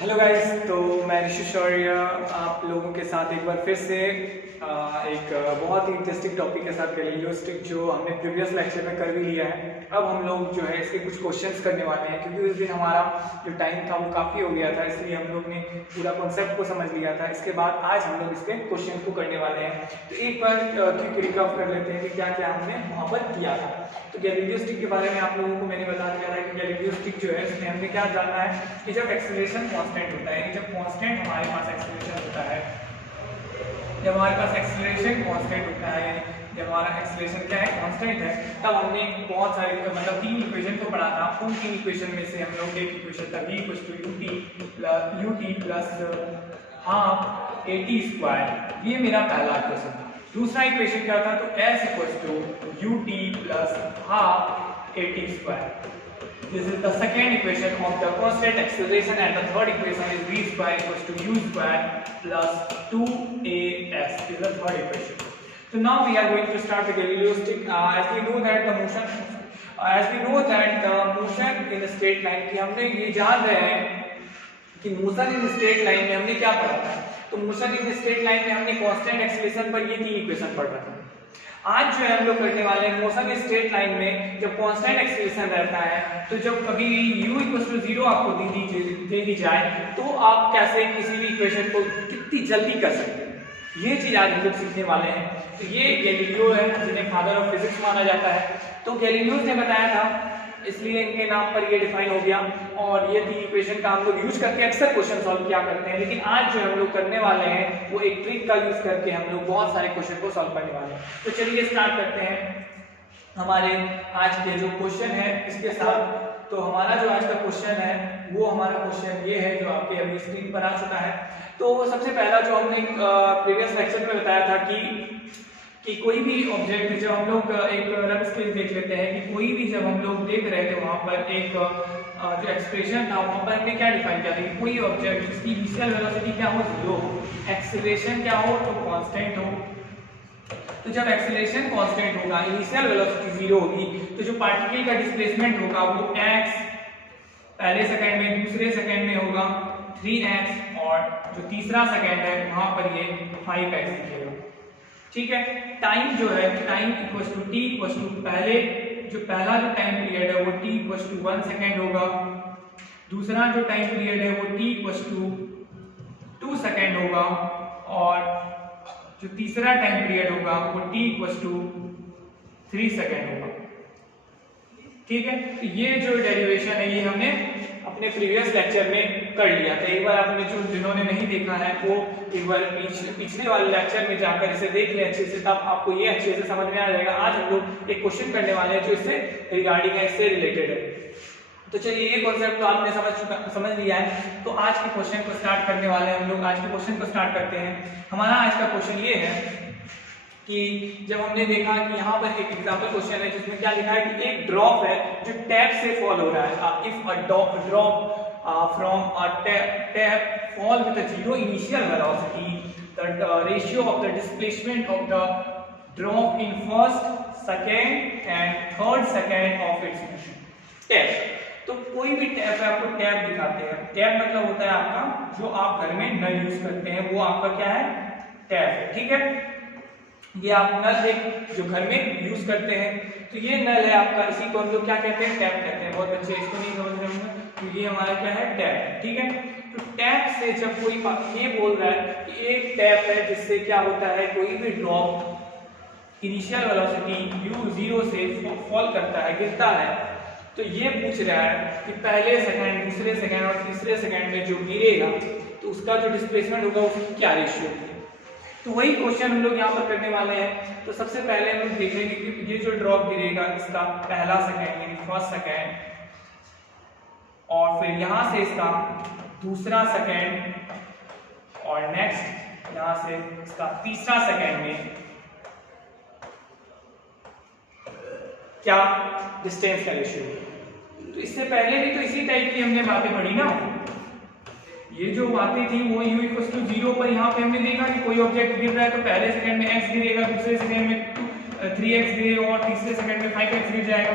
Hello guys, तो मैं ऋषि शौर्य आप लोगों के साथ एक बार फिर से एक बहुत ही इंटरेस्टिंग टॉपिक के साथ गैलीलियोस्टिक जो हमने प्रीवियस लेक्चर में कर भी लिया है। अब हम लोग जो है इसके कुछ क्वेश्चंस करने वाले हैं, क्योंकि उस दिन हमारा जो टाइम था वो काफ़ी हो गया था, इसलिए हम लोग ने पूरा कॉन्सेप्ट को समझ लिया था। इसके बाद आज हम लोग इसके क्वेश्चन को करने वाले हैं। तो एक बार क्विक रिकॉप कर लेते हैं कि क्या क्या हमने वहाँ पर किया था। तो गैलीलियोस्टिक के बारे में आप लोगों को मैंने बता दिया था कि गैलीलियोस्टिक जो है इसमें हमने क्या जानना है कि जब एक्सेलरेशन कांस्टेंट होता है, जब कांस्टेंट हमारे पास एक्सेलरेशन होता है, जब हमारे पास एक्सेलरेशन कांस्टेंट होता है, जब हमारा एक्सेलरेशन क्या है कांस्टेंट है, तब हमने बहुत सारे मतलब तीन इक्वेशन को पढ़ा था। उन तीन इक्वेशन में से हम लोग एक इक्वेशन था v ut plus half at², ये मेरा पहला इक्वेशन था। दूसरा इक्वेशन क्या था, तो s ut plus half at²। This is the second equation of the constant acceleration, and the third equation is v square equals to u square plus 2as is the third equation. So now we are going to start the Galileostic. As we know that the motion in a straight line, कि हमने ये जान रहे हैं कि motion in straight line में हमने क्या पढ़ा था। तो मोशन इन स्ट्रेट लाइन में हमने कांस्टेंट एक्सेलरेशन पर ये तीन इक्वेशन पढ़ रहे थे। आज जो है हम लोग करने वाले हैं मोशन स्ट्रेट लाइन में जब कांस्टेंट एक्सेलरेशन रहता है, तो जब कभी u = 0 आपको दे दी जाए तो आप कैसे किसी भी इक्वेशन को कितनी जल्दी कर सकते हैं, ये चीज आज हम लोग सीखने वाले हैं। तो ये गैलीलियो है जिन्हें फादर ऑफ फिजिक्स माना जाता है। तो गैलीलियो ने बताया था, इसलिए इनके नाम पर ये डिफाइन हो गया। और ये तीन इक्वेशन का हम लोग यूज करके अक्सर क्वेश्चन सॉल्व किया करते हैं, लेकिन आज जो हम लोग करने वाले हैं वो एक ट्रिक का यूज करके हम लोग बहुत सारे क्वेश्चन को सॉल्व करने वाले हैं। तो चलिए स्टार्ट करते हैं हमारे आज के जो क्वेश्चन है इसके साथ। तो हमारा जो आज का क्वेश्चन है वो हमारा क्वेश्चन ये है जो आपके अभी स्क्रीन पर आ चुका है। तो सबसे पहला जो हमने प्रीवियस लेक्चर में बताया था कि कोई भी ऑब्जेक्ट जब हम लोग एक रफ स्केच देख लेते हैं कि कोई भी जब हम लोग देख रहे थे वहां पर एक जो एक्सप्रेशन था वहां पर हमने क्या डिफाइन किया था कि कोई ऑब्जेक्ट जिसकी इनिशियल वेलोसिटी क्या हो 0 हो, एक्सेलरेशन क्या हो तो कांस्टेंट हो। तो जब एक्सेलरेशन कांस्टेंट होगा, इनिशियल वेलोसिटी 0 होगी, तो जो पार्टिकल का डिस्प्लेसमेंट होगा वो x पहले सेकंड में, दूसरे सेकंड में होगा 3x, और जो तीसरा सेकंड है वहां पर ये 5x दिखेगा। ठीक है। टाइम जो है time equals to t equals to पहला जो टाइम पीरियड है वो t इक्वल्स टू 1 सेकंड होगा, दूसरा जो टाइम पीरियड है वो t इक्वल्स टू 2 सेकंड होगा, और जो तीसरा टाइम पीरियड होगा वो t इक्वल्स टू 3 सेकंड होगा। ठीक है। तो ये जो डेरिवेशन है ये हमने अपने प्रीवियस लेक्चर में कर लिया था। एक बार आपने जिन्होंने नहीं देखा है वो एक बार पिछले वाले लेक्चर में जाकर इसे देख लें अच्छे से, तब आपको ये अच्छे से समझ में आ जाएगा। आज हम लोग एक क्वेश्चन करने वाले हैं जो इससे रिगार्डिंग है, इससे रिलेटेड है। तो चलिए ये कॉन्सेप्ट तो आपने समझ लिया है। तो आज के क्वेश्चन को स्टार्ट करने वाले हैं हम लोग। आज के क्वेश्चन को स्टार्ट करते हैं। हमारा आज का क्वेश्चन ये है कि जब हमने देखा कि यहाँ पर एक एग्जांपल क्वेश्चन है जिसमें क्या लिखा है कि एक ड्रॉप है जो टैप से फॉल हो रहा है। If a drop from a tap fall with a 0 initial velocity, the ratio of the displacement of the drop in first, second and third second of its motion. Tap, तो कोई भी tap है, आपको tap दिखाते हैं। Tap मतलब होता है आपका जो आप घर में नल यूज करते हैं, वो आपका क्या है, टैप है। ठीक है। ये आप नल एक जो घर में यूज करते हैं, तो ये नल है आपका, इसी को हम लोग क्या कहते हैं, टैप कहते हैं। बहुत बच्चे इसको नहीं समझ रहे होंगे, तो ये हमारा क्या है, टैप। ठीक है। तो टैप से जब कोई ये बोल रहा है कि एक टैप है जिससे क्या होता है, कोई भी ड्रॉप इनिशियल वेलोसिटी u0 से फॉल करता है, गिरता है, तो ये पूछ रहा है कि पहले सेकंड, दूसरे सेकंड और तीसरे सेकंड में जो गिरेगा तो उसका जो डिस्प्लेसमेंट होगा उसकी क्या रेशियो होगी। तो वही क्वेश्चन हम लोग यहाँ पर करने वाले हैं। तो सबसे पहले हम लोग देखेंगे कि ये जो ड्रॉप गिरेगा इसका पहला सेकंड यानी फर्स्ट सेकंड, और फिर यहाँ से इसका दूसरा सेकंड, और नेक्स्ट यहाँ से इसका तीसरा सेकंड में क्या डिस्टेंस का रेशियो है। तो इससे पहले भी तो इसी टाइप की हमने बातें पढ़ी ना। ये जो बातें थी वो u इक्वल्स टू 0 पर यहाँ पे हमने देखा कि कोई ऑब्जेक्ट गिर रहा है तो पहले सेकंड में x गिरेगा, दूसरे सेकंड में 3x गिरेगा और तीसरे सेकंड में 5x गिर जाएगा।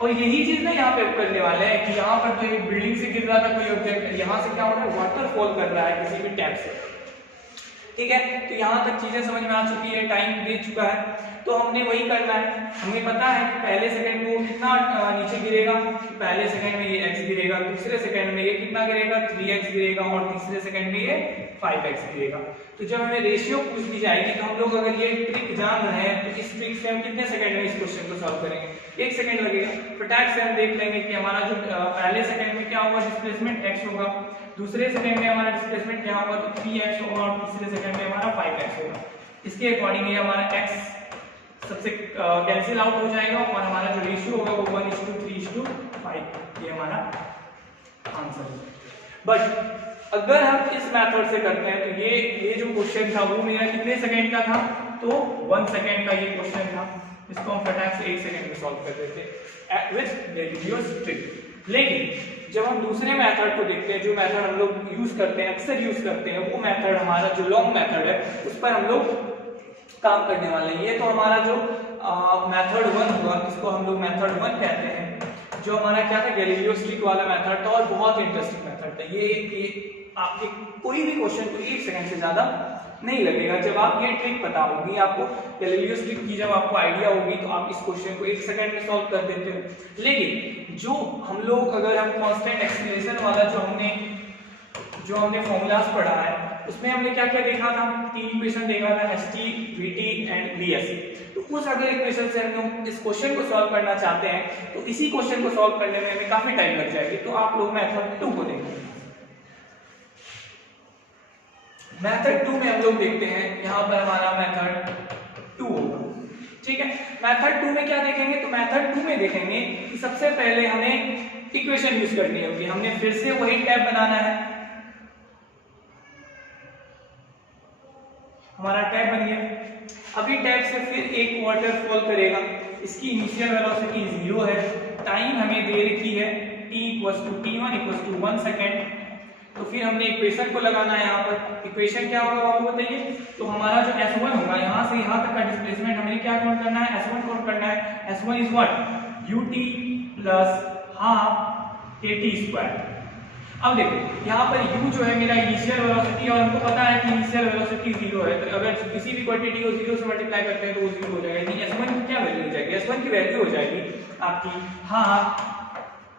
और यही चीज ना यहाँ पे करने वाले हैं कि यहाँ पर जो एक बिल्डिंग से गिर रहा था कोई ऑब्जेक्ट, यहाँ से क्या हो रहा है, वाटरफॉल कर रहा है किसी भी टैप से। ठीक है, तो यहाँ तक चीजें समझ में आ चुकी है, टाइम दे चुका है, तो हमने वही करना है। हमें पता है कि पहले सेकंड में वो कितना नीचे गिरेगा, पहले सेकंड में ये x गिरेगा, दूसरे सेकंड में ये कितना गिरेगा 3x गिरेगा, और तीसरे सेकंड में ये 5x गिरेगा। तो जब हमें रेशियो पूछ दी जाएगी तो हम लोग अगर ये ट्रिक जान रहे हैं तो इस ट्रिक से हम कितने सेकंड में इस क्वेश्चन को सॉल्व करेंगे, 1 सेकंड लगेगा। फटाक से हम देख लेंगे कि हमारा जो पहले सेकंड में क्या होगा, डिस्प्लेसमेंट x होगा, दूसरे सेकंड में हमारा डिस्प्लेसमेंट क्या होगा, तो 3x होगा, और तीसरे सेकंड में हमारा 5x होगा। इसके अकॉर्डिंग ये हमारा x सबसे कैंसिल आउट हो जाएगा, और हमारा जो रेशियो होगा वो 1:3:5 ये हमारा आंसर है। बट अगर हम इस मेथड से करते हैं तो ये जो क्वेश्चन था वो मेरा कितने सेकंड का था, तो 1 सेकंड का ये क्वेश्चन था, इसको हम फटाक से 1 सेकंड में सॉल्व कर देते विद गैलीलियोस ट्रिक। लेकिन जब हम दूसरे मेथड को देखते हैं, जो मेथड हम लोग यूज करते हैं, अक्सर यूज करते हैं, वो मेथड हमारा जो लॉन्ग मेथड है उस पर हम लोग काम करने वाले हैं। ये तो हमारा जो मेथड 1 हुआ, इसको हम लोग मेथड 1 कहते हैं, जो हमारा क्या था, गैलीलियोस ट्रिक वाला मेथड था, और बहुत इंटरेस्टिंग मेथड था। ये आपके कोई भी क्वेश्चन को 1 सेकंड से ज्यादा नहीं लगेगा। जब आप ये ट्रिक पता होगी आपको, गैलीलियोस ट्रिक की जब आपको आइडिया होगी तो आप इस क्वेश्चन को 1 सेकंड में सॉल्व कर देते हो। लेकिन जो हम लोग अगर हम कांस्टेंट एक्सीलरेशन वाला जो हमने फॉर्मूलाज पढ़ा है उसमें हमने क्या क्या देखा था, 3 इक्वेशन देखा था, st, vt एंड vs। तो उस अगर इक्वेशन से हम लोग इस क्वेश्चन को सॉल्व करना चाहते हैं तो इसी क्वेश्चन को सॉल्व करने में हमें काफी टाइम लग जाएगी। तो आप लोग मेथड 2 को देखेंगे। मेथड 2 में हम लोग देखते हैं, यहाँ पर हमारा मेथड 2 होगा। ठीक है, मेथड 2 में क्या देखेंगे, तो मेथड 2 में देखेंगे कि सबसे पहले हमें इक्वेशन यूज करनी होगी। हमने फिर से वही टैब बनाना है, हमारा टैब बन गया। अभी टैब से फिर एक वाटरफॉल करेगा, इसकी इनिशियल वेलोसिटी 0 है, टाइम हमें दे रखी है t = t1 = 1 सेकंड। तो फिर हमने इक्वेशन को लगाना है। यहाँ पर इक्वेशन क्या होगा आपको बताइए, तो हमारा जो s1 होगा, यहाँ से यहाँ तक का डिस्प्लेसमेंट हमें क्या काउंट करना है, s1 काउंट करना है। s1 is what, ut + ½ at²। अब देखो यहाँ पर u जो है मेरा इनिशियल वेलोसिटी, और हमको पता है कि इनिशियल वेलोसिटी 0 है, तो अगर किसी भी क्वांटिटी को 0 से मल्टीप्लाई करते हैं तो वो 0 हो जाएगा। यानी s1 की क्या वैल्यू हो जाएगी, s1 की वैल्यू हो जाएगी आपकी ½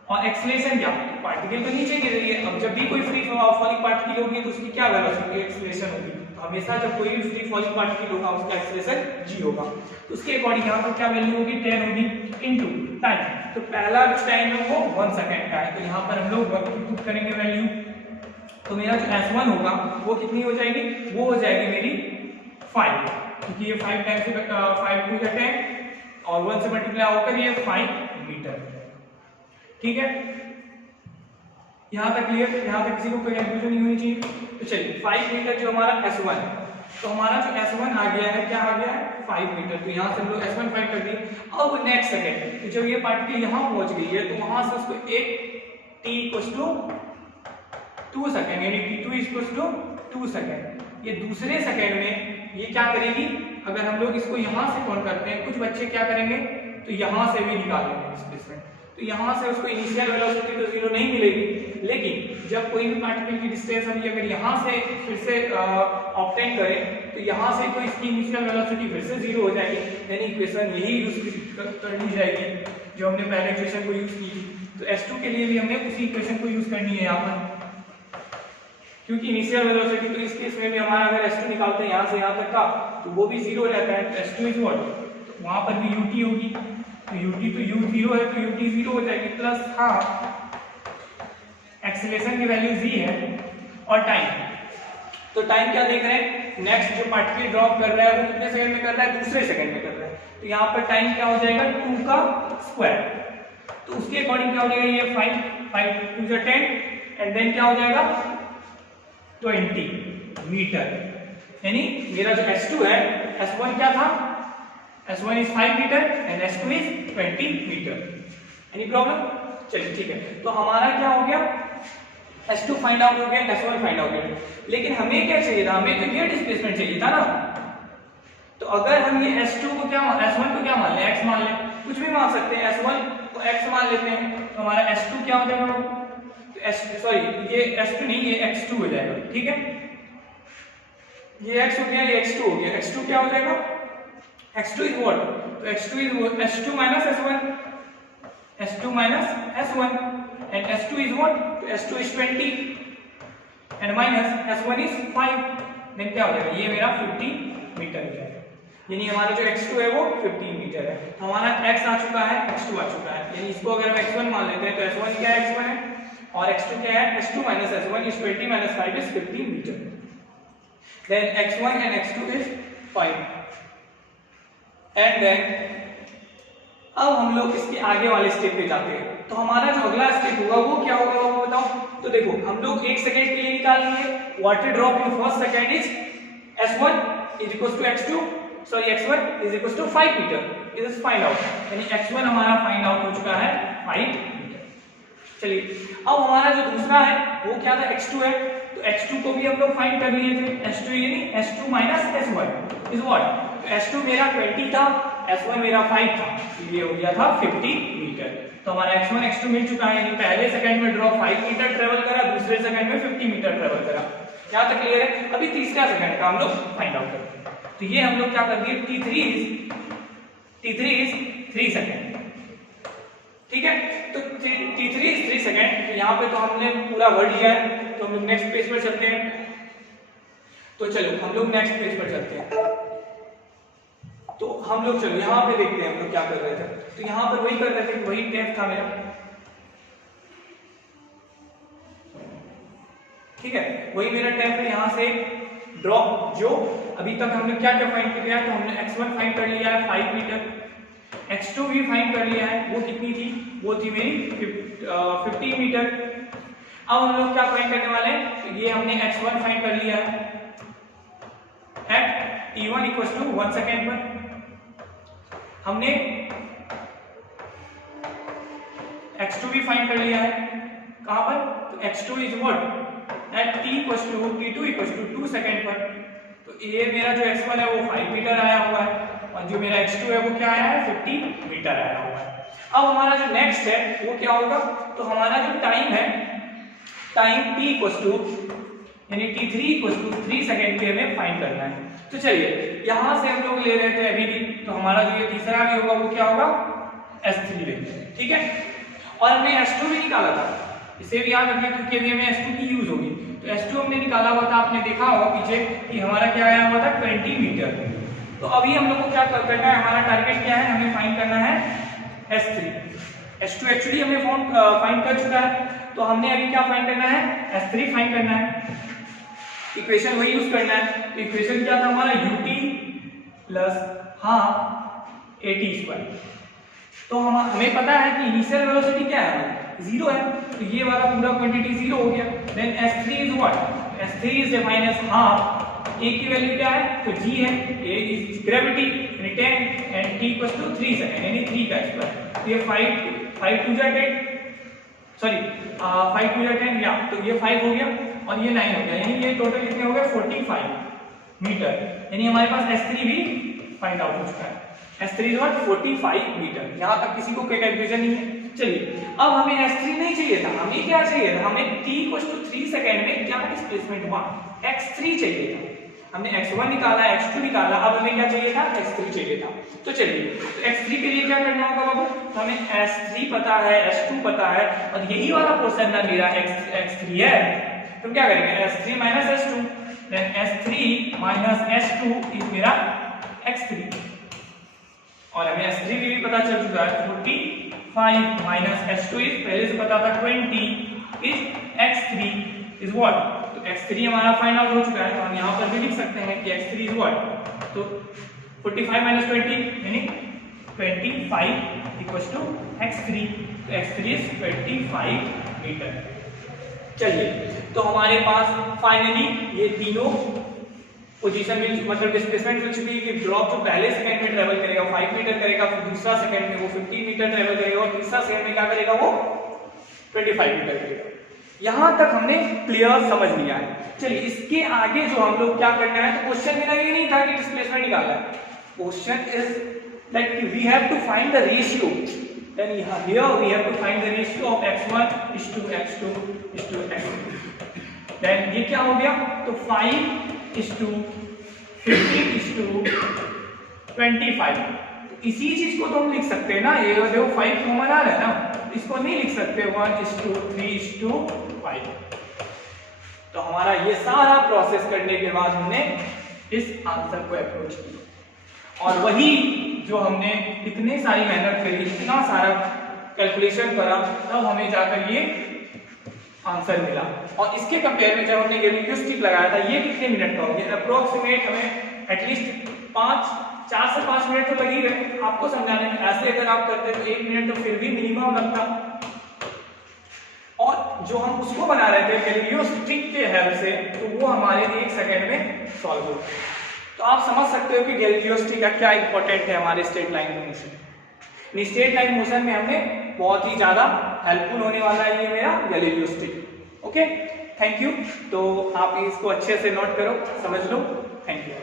और एक्सीलरेशन क्या, पार्टिकल तो नीचे गिर रही है। अब जब भी कोई फ्री फॉलिंग पार्टिकल होगी तो उसकी क्या वेलोसिटी, एक्सीलरेशन होगी। तो हमेशा जब कोई भी फ्री फॉलिंग पार्टिकल होगा उसका एक्सीलरेशन g होगा। तो उसके अकॉर्डिंग यहाँ पर क्या वैल्यू होगी, 10 होगी इनटू टाइम। तो पहला जो टाइम है वो 1 सेकंड का है, तो यहाँ पर हम लोग पुट करेंगे वैल्यू। तो मेरा जो s1 होगा वो कितनी हो जाएगी, वो हो जाएगी मेरी 5, क्योंकि ये 5 टाइम्स 5 × 10 और 1 से मल्टीप्लाई होकर ये 5 मीटर। ठीक है, यहाँ तक क्लियर, यहाँ तक किसी को कोई कंफ्यूजन नहीं होनी चाहिए। तो चलिए 5 मीटर जो हमारा s1 है, तो हमारा जो s1 आ गया है, क्या आ गया है, 5 मीटर। तो यहाँ से हम लोग s1 5 कर दिए। अब नेक्स्ट सेकंड, तो जब ये पार्टिकल यहाँ पहुंच गई है तो वहां से उसको एक t = 2 सेकंड, यानी t2 = 2 सेकंड। ये दूसरे सेकंड में ये क्या करेगी, अगर हम लोग इसको यहाँ से काउंट करते हैं, कुछ बच्चे क्या करेंगे तो यहाँ से भी निकाल लेंगे डिस्प्लेसमेंट। तो यहाँ से उसको इनिशियल वेलोसिटी तो 0 नहीं मिलेगी, लेकिन जब कोई भी पार्टिकल की डिस्टेंस हम अगर यहाँ से फिर से ऑब्टेन करें तो यहाँ से तो इसकी इनिशियल वेलोसिटी फिर से 0 हो जाएगी। यानी इक्वेशन यही यूज कर ली जाएगी जो हमने पहले इक्वेशन को यूज की थी। तो S2 के लिए भी हमने उसी इक्वेशन को यूज करनी है यहाँ पर, क्योंकि इनिशियल वेलोसिटी तो इस केस में भी हमारा अगर S2 निकालते हैं यहाँ से यहाँ तक का तो वो भी 0 रहता है। तो S2 इज व्हाट, वहां पर भी ut होगी, तो ut तो u 0 है तो ut 0 हो जाएगी, प्लस एक्सीलरेशन की वैल्यू g है, और टाइम, तो टाइम क्या देख रहे हैं, नेक्स्ट जो पार्टिकल ड्रॉप कर रहा है वो कितने सेकंड में कर रहा है, दूसरे सेकंड में कर रहा है। तो यहाँ पर टाइम क्या हो जाएगा 2 का स्क्वायर। तो उसके अकॉर्डिंग क्या हो जाएगा, ये 5 2 10 एंड देन क्या हो जाएगा 20 मीटर। यानी मेरा जो S2 है, S1 क्या था, S1 is 5 metre and S2 is 20 metre. Any problem, चलिए ठीक है। तो हमारा क्या हो गया, S2 फाइंड आउट हो गया, S1 फाइंड आउट हो गया, लेकिन हमें क्या चाहिए था, हमें तो ये डिस्प्लेसमेंट चाहिए था ना। तो अगर हम ये S2 को क्या S1 को क्या मान लें, x मान लें, कुछ भी मान सकते हैं, S1 तो x मान लेते हैं, तो हमारा s2 क्या हो जाएगा, तो सॉरी ये s2 नहीं, ये x2 हो जाएगा, ठीक है। ये x हो गया, ये x2 हो गया, x2 क्या हो जाएगा, x2 इज व्हाट, तो x2 is s2 minus s1, s2 minus s1 and s2 is what, तो s2 is 20 and minus s1 is 5, then क्या हो जाएगा, ये मेरा 50 मीटर हो जाएगा, यानी हमारा जो x2 है वो 15 मीटर है। हमारा x आ चुका है, x2 आ चुका है, यानी इसको अगर हम x1 मान लेते हैं तो s1 क्या है, x1 है, और x2 क्या है, s2 minus s1 is 20 minus 5 is 15 metre, then x1 and x2 is 5 and then अब हम लोग इसके आगे वाले स्टेप पे जाते हैं। तो हमारा जो अगला स्टेप होगा वो क्या होगा, वो बताओ। तो देखो हम लोग 1 सेकंड के लिए निकाल लेंगे, water drop in first second is s1 is equal to x2 sorry x1 is equal to 5 metre, it is find out, यानी x1 हमारा फाइंड आउट हो चुका है 5 मीटर। चलिए अब हमारा जो दूसरा है वो क्या था, x2 है, तो x2 को भी हम लोग फाइंड कर लिए थे, s2 यानी s2 minus s1 is what, तो s2 मेरा 20 था, s1 मेरा 5 था, ये हो गया था 50 मीटर। तो हमारा x1 x2 मिल चुका है, यानी पहले सेकंड में ड्रॉप 5 मीटर ट्रेवल करा, दूसरे सेकंड में 50 मीटर ट्रेवल करा, यहां तक क्लियर है। अभी तीसरा सेकंड का हम लोग फाइंड आउट करते हैं, तो ये हम लोग क्या कर दिए, t3 इज 3 सेकंड, ठीक है। तो t3 इज 3 सेकंड, तो यहां पे तो हमने पूरा वर्ड लिया है, तो हम लोग नेक्स्ट पेज पर चलते हैं। तो चलो हम लोग नेक्स्ट पेज पर चलते हैं, तो हम लोग चलो यहाँ पे देखते हैं हम लोग क्या कर रहे थे। तो यहाँ पर वही कर रहे थे, वही टेप था मेरा, ठीक है, वही मेरा टेप है। यहाँ से ड्रॉप जो अभी तक हमने क्या क्या फाइंड किया है, तो हमने x1 फाइंड कर लिया है 5 मीटर, x2 भी फाइंड कर लिया है, वो कितनी थी, वो थी मेरी 50 मीटर। अब हम लोग क्या फाइंड करने वाले हैं, तो ये हमने x1 फाइंड कर लिया है eight t1 equal to 1 second पर, हमने x2 भी फाइंड कर लिया है, कहां पर, तो x2 is what at t equal to t2 equal to 2 second पर। तो ये मेरा जो x1 है वो 5 मीटर आया हुआ है, और जो मेरा x2 है वो क्या आया है, 50 मीटर आया हुआ है। अब हमारा जो नेक्स्ट है वो क्या होगा, तो हमारा जो टाइम है, टाइम t इक्वल टू यानी t3 इक्वल टू 3 सेकेंड के हमें फाइंड करना है। तो चलिए यहां से हम लोग ले रहे थे अभी भी, तो हमारा जो ये तीसरा भी होगा वो क्या होगा, s3 लेते हैं, ठीक है। और हमने s2 भी निकाला था, इसे भी याद रखिए क्योंकि अभी हमें s2 की यूज होगी। तो s2 हमने निकाला हुआ था, आपने देखा होगा पीछे कि हमारा क्या आया हुआ था 20 मीटर। तो अभी हम लोग को क्या करना है, हमारा टारगेट क्या है, हमें फाइंड करना है s3। s2 एक्चुअली हमने फाइंड कर चुका है, तो हमने अभी क्या फाइंड करना है, s3 फाइंड करना है, इक्वेशन वही यूज करना है। तो इक्वेशन क्या था हमारा, ut प्लस हाफ at²। तो हमें पता है कि इनिशियल वेलोसिटी क्या है, 0 है, तो ये वाला पूरा क्वांटिटी 0 हो गया। Then s3 is what, s3 is defined as half, a की वैल्यू क्या है, तो g है, a इज ग्रेविटी यानी 10 and t equals to 3 second यानी 3 का स्क्वायर। तो ये 5 2 जा 10 सॉरी 5 2 जा 10 या, तो ये 5 हो गया और ये 9 हो गया, यानी ये टोटल कितने हो गए 45 मीटर, यानी हमारे पास s3 भी फाइंड आउट हो चुका है। s3 इज व्हाट 45 मीटर, यहां तक किसी को कोई कंफ्यूजन नहीं है। चलिए अब हमें s3 नहीं चाहिए था, हमें क्या चाहिए था, हमें t 3 सेकंड में क्या डिस्प्लेसमेंट हुआ, x3 चाहिए था। हमने x1 निकाला, x2 निकाला, अब हमें क्या चाहिए था, x3 चाहिए था। तो चलिए तो x3 के लिए क्या करना होगा बाबू, तो हमें s3 पता है, s2 पता है, और यही वाला पोर्शन ना मेरा x3 है, तो क्या करेंगे s3 minus s2, then s3 minus s2 is मेरा x3, और हमें s3 भी पता चल चुका है 45 माइनस s2 इज पहले से पता था 20 इज x3 इज व्हाट, तो x3 हमारा फाइंड आउट हो चुका है। तो हम यहां पर भी लिख सकते हैं कि x3 इज व्हाट, तो 45 माइनस 20 यानी 25 इक्वल्स टू x3, तो x3 इज 25 मीटर। चलिए तो हमारे पास फाइनली ये तीनों पोजीशन मिल, मतलब डिस्प्लेसमेंट मिल चुकी है कि ड्रॉप जो पहले सेकंड में ट्रेवल करेगा 5 मीटर करेगा, फिर दूसरा सेकंड में वो 50 मीटर ट्रेवल करेगा, और तीसरा सेकंड में क्या करेगा वो 25 मीटर करेगा। यहां तक हमने क्लियर समझ लिया है। चलिए इसके आगे जो हम लोग क्या करना है, तो क्वेश्चन मेरा ये नहीं था कि डिस्प्लेसमेंट निकालना है, question is that we have to find the ratio then here we have to find the ratio of x1 is to x2 is to x2. then ये क्या हो गया, तो 5 is to 15 is to 25. इसी चीज को तो हम लिख सकते हैं ना, ये देखो 5 कॉमन आ रहा है ना, इसको नहीं लिख सकते 1 is to 3 is to 5. तो हमारा ये सारा प्रोसेस करने के बाद हमने इस आंसर को अप्रोच किया, और वही जो हमने इतनी सारी मेहनत करी, इतना सारा कैलकुलेशन करा, तब हमें जाकर ये आंसर मिला। और इसके कंपेयर में जब हमने गैलीलियो लगाया था, ये कितने मिनट का हो गया, अप्रोक्सीमेट हमें एटलीस्ट 4 से 5 मिनट तो लग ही गए आपको समझाने में। ऐसे अगर आप करते तो 1 मिनट तो फिर भी मिनिमम लगता, और जो हम उसको बना रहे थे गैलीलियो स्टिक के हेल्प से, तो वो हमारे 1 सेकेंड में सॉल्व हो गया। तो आप समझ सकते हो कि गैलीलियो स्टिक का क्या इंपॉर्टेंट है हमारे straight line motion. Straight line motion में हमें बहुत ही ज्यादा हेल्पफुल होने वाला है ये मेरा Galileo stick. Okay, thank you. तो आप इसको अच्छे से नोट करो, समझ लो। Thank you.